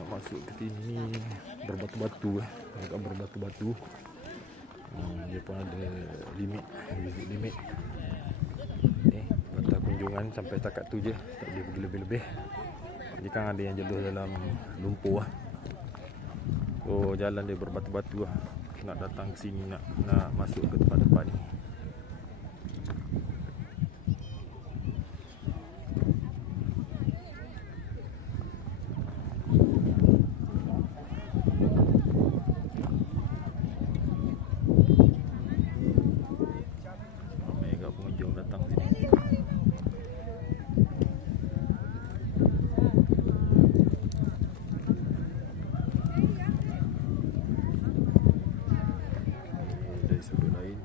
nak masuk ke sini berbatu-batu agak berbatu-batu. Dia pun ada limit, visit limit. Batas kunjungan sampai takat tu je, tak boleh pergi lebih-lebih. Jadi kan ada yang jeluh dalam lumpur So jalan dia berbatu-batu nak datang ke sini, nak masuk ke tempat-tempat ni. Pengunjung datang sini. Dari sudut lain.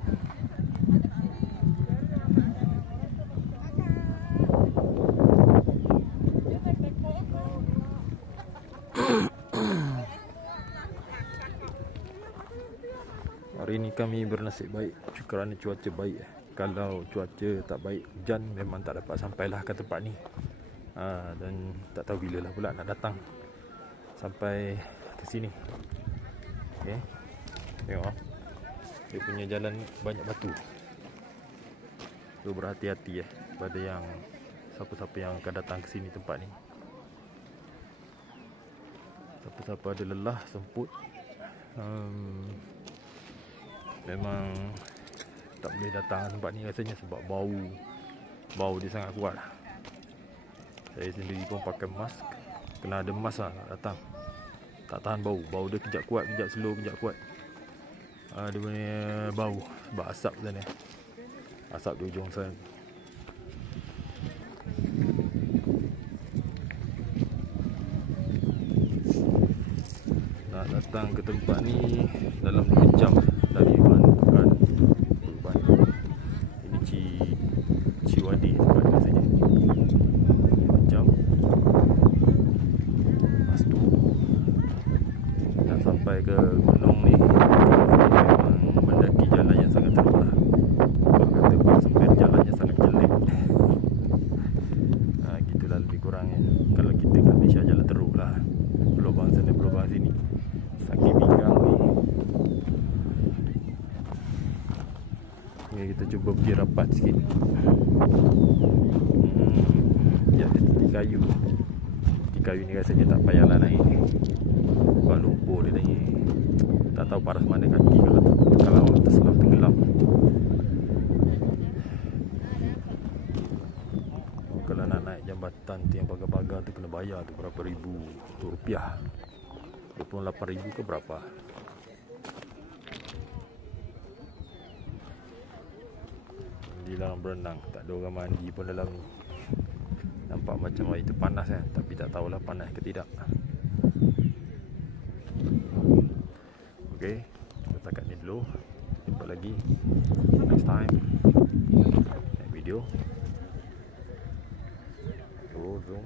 Hari ini kami bernasib baik kerana cuaca baik. Kalau cuaca tak baik, hujan, memang tak dapat sampailah ke tempat ni. Dan tak tahu bila lah pula nak datang sampai ke sini. Okay. Tengok dia punya jalan banyak batu. So berhati-hati pada yang siapa-siapa yang akan datang ke sini tempat ni. Siapa-siapa ada lelah, semput, memang tak boleh datang tempat ni rasanya sebab bau dia sangat kuat. Saya sendiri pun pakai mask, kena ada mask lah nak datang. Tak tahan bau dia kejap kuat, kejap slow, kejap kuat. Dia punya bau sebab asap sana, asap di ujung sana. Nak datang ke tempat ni dalam 2 jam dari Bukan. Ini Ciwadi tempat biasanya. 2 jam. Lepas tu nak sampai ke gunung ni memang mendaki jalan yang sangat teruk lah. Kalau kata Pak Sempit, jalannya sangat jelek. Gitulah lebih kurangnya. Kalau kita kat Malaysia jalan teruk lah, berlubang sana berlubang sini, sakit pinggang ni. Kita cuba pergi rapat sikit. Ya, titik kayu. Titik kayu ni rasanya tak payahlah naik. Sebab lumpur dia ni, tak tahu paras mana kaki kalau terselam tenggelam. Kalau nak naik jambatan tu yang pagar-pagar tu kena bayar tu berapa ribu rupiah. 28,000 ke berapa. Di dalam berenang, tak ada orang mandi pun dalam ni. Nampak macam air tu panas tapi tak tahulah panas ke tidak. Okay, setakat ni dulu. Jumpa lagi next time, next video. Zoom.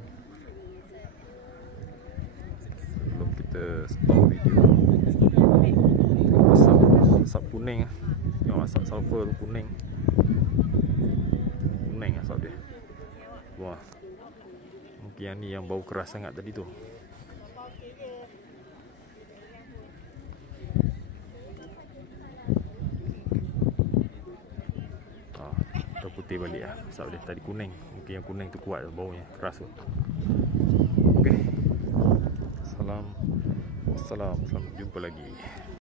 Sebelum kita stop video, asap kuning. Tengok asap sulfur kuning asap dia. Wah, mungkin yang ni yang bau keras sangat tadi tu. Terputih balik lah asap dia. Tadi kuning, mungkin yang kuning tu kuat baunya, keras tu. Okay. Salam, sampai jumpa lagi.